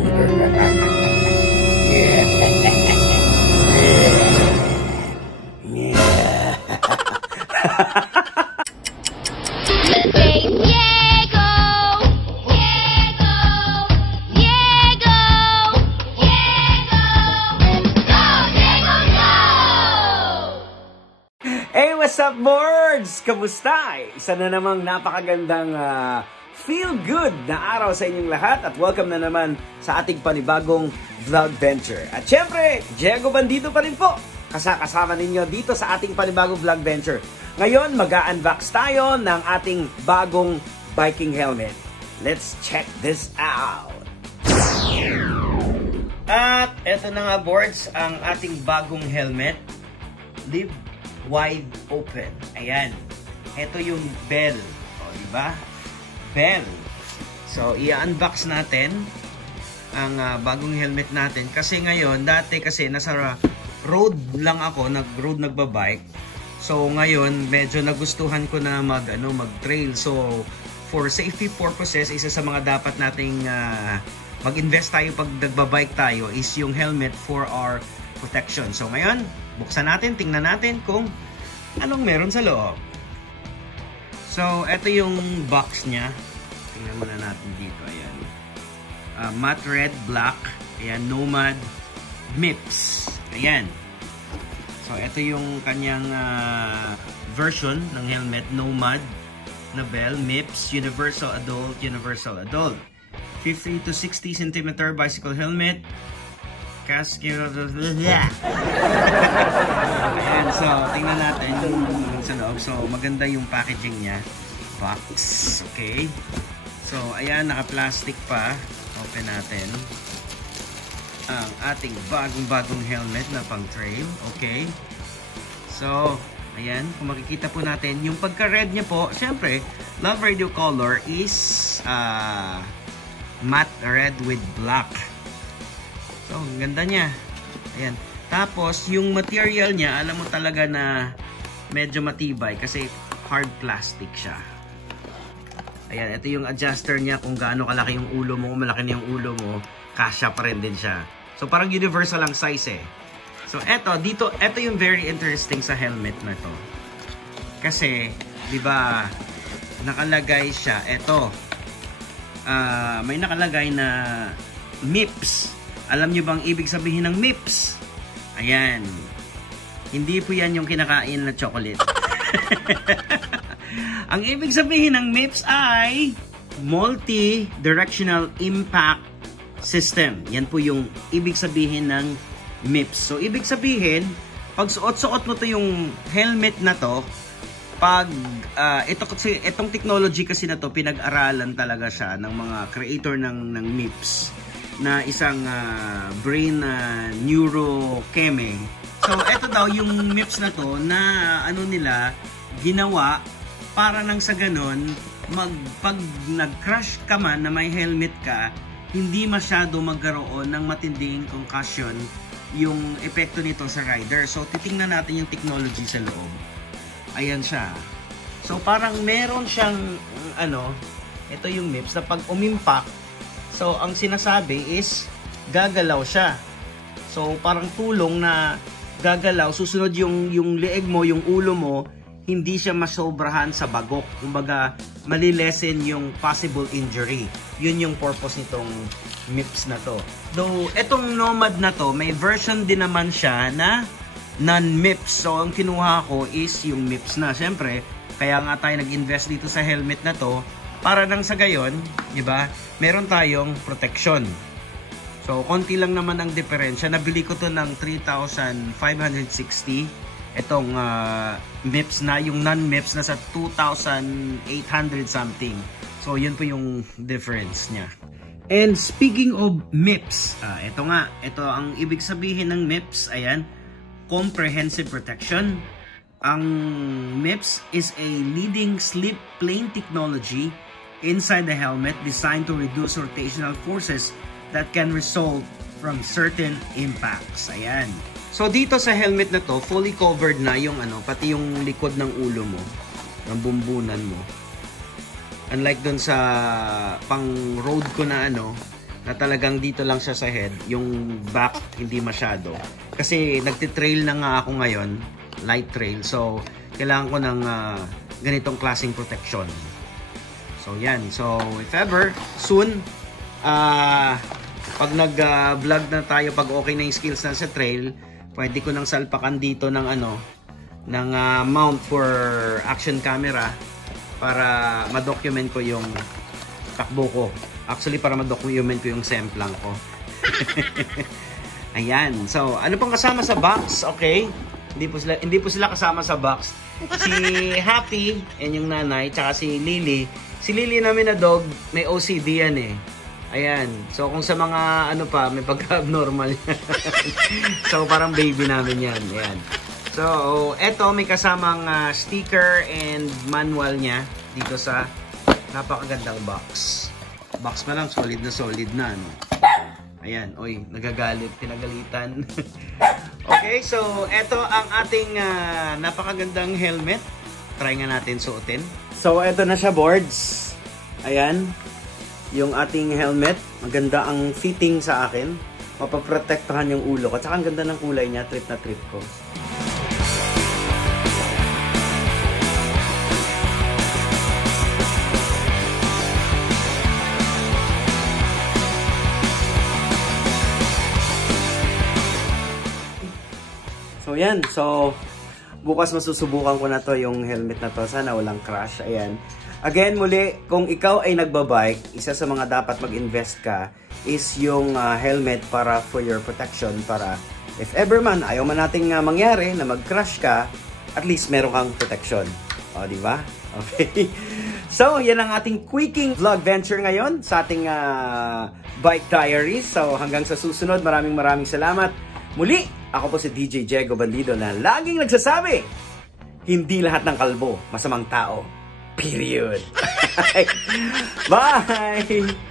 Hey, what's up, boards? Kamusta? Isa na namang napakagandang feel-good na araw sa inyong lahat at welcome na naman sa ating panibagong vlog venture. At syempre, Diego Bandido pa rin po kasama ninyo dito sa ating panibagong vlog venture. Ngayon, mag-unbox tayo ng ating bagong biking helmet. Let's check this out! At eto na nga, boards, ang ating bagong helmet. Live wide open. Ayan. Ito yung bell. O, diba? Bell. So, i-unbox natin ang bagong helmet natin. Kasi ngayon, dati kasi nasa road lang ako, nag-road nagbabike. So, ngayon, medyo nagustuhan ko na mag-trail. So, for safety purposes, isa sa mga dapat nating mag-invest tayo pag nagbabike tayo is yung helmet for our protection. So, ngayon, buksan natin, tingnan natin kung anong meron sa loob. So, ito yung box niya. Tingnan muna natin dito. Ayan. Matte red, black. Ayan, Nomad MIPS. Ayan. So, ito yung kanyang version ng helmet. Nomad na bell. MIPS, Universal Adult, Universal Adult. 50 to 60 cm bicycle helmet. Ayan, so tingnan natin yung sa loob. So maganda yung packaging niya. Box, okay. So ayan, naka-plastic pa. Open natin ang ating bagong helmet na pang trail. Okay. So ayan, kung makikita po natin yung pagka-red niya po, syempre Love Radio color is matte red with black. So, ang ganda niya. Ayan. Tapos, yung material niya, alam mo talaga na medyo matibay kasi hard plastic siya. Ayan, ito yung adjuster niya kung gaano kalaki yung ulo mo, kung malaki na yung ulo mo, kasya pa rin din siya. So, parang universal ang size eh. So, ito yung very interesting sa helmet na to. Kasi, di ba, nakalagay siya, may nakalagay na MIPS. Alam nyo bang ibig sabihin ng MIPS? Ayan. Hindi po yan yung kinakain na chocolate. Ang ibig sabihin ng MIPS ay Multi-Directional Impact System. Yan po yung ibig sabihin ng MIPS. So, ibig sabihin, pag suot-suot mo to yung helmet na to, itong technology kasi na to, pinag-aralan talaga siya ng mga creator ng MIPS. Na isang brain neurocheme. So, ito daw yung MIPS na to na nila ginawa para nang sa ganon, pag nag-crash ka man na may helmet ka, hindi masyado magkaroon ng matinding concussion yung epekto nito sa rider. So, titingnan natin yung technology sa loob. Ayan siya. So, parang meron siyang ito yung MIPS na pag umimpact, so, ang sinasabi is, gagalaw siya. So, parang tulong na gagalaw. Susunod yung leeg mo, yung ulo mo, hindi siya masobrahan sa bagok. Kumbaga, malilesen yung possible injury. Yun yung purpose nitong MIPS na to. Though, etong Nomad na to, may version din naman siya na non-MIPS. So, ang kinuha ko is yung MIPS na. Siyempre, kaya nga tayo nag-invest dito sa helmet na to, para nang sa gayon, di ba, meron tayong protection. So, konti lang naman ang diferensya. Nabili ko to ng 3,560. Itong MIPS na, yung non-MIPS na sa 2,800 something. So, yun po yung difference niya. And speaking of MIPS, ito nga, ito ang ibig sabihin ng MIPS, ayan, comprehensive protection. Ang MIPS is a leading slip plane technology inside the helmet designed to reduce rotational forces that can result from certain impacts. Ayan. So dito sa helmet na to, fully covered na yung pati yung likod ng ulo mo, ng bumbunan mo. Unlike dun sa pang road ko na na talagang dito lang siya sa head, yung back hindi masyado. Kasi nagtitrail na nga ako ngayon, light trail. So, kailangan ko ng ganitong klaseng protection. So, yan. So, if ever, soon, pag nag-vlog na tayo, pag okay na yung skills na sa trail, pwede ko nang salpakan dito ng ng mount for action camera para ma-document ko yung takbo ko. Actually, para ma-document ko yung semplang ko. Ayan. So, ano pang kasama sa box? Okay. Hindi po sila kasama sa box. Si Happy, yan yung nanay, tsaka si Lily. Si Lily namin na dog, may OCD yan eh. Ayan. So, kung sa mga may pagka-abnormal. So, parang baby namin yan. Ayan. So, eto may kasamang sticker and manual niya dito sa napakagandang box. Box pa lang, solid na, ano. Ayan, oy, nagagalit, pinagalitan. Okay, so eto ang ating napakagandang helmet. Try nga natin suotin. So, eto na siya, boards. Ayan, yung ating helmet. Maganda ang fitting sa akin. Mapaprotektahan yung ulo ko. At saka ang ganda ng kulay niya, trip na trip ko. So, yan. So, bukas masusubukan ko na to yung helmet na to. Sana walang crash. Ayan. Again, muli, kung ikaw ay nagbabike, isa sa mga dapat mag-invest ka is yung helmet para for your protection. Para if ever man, ayaw man nating mangyari na mag-crash ka, at least meron kang protection. O, di ba? Okay. So, yan ang ating quicking vlog venture ngayon sa ating bike diaries. So, hanggang sa susunod, maraming salamat. Muli, ako po si DJ Diego Bandido na laging nagsasabi, hindi lahat ng kalbo masamang tao. Period. Bye!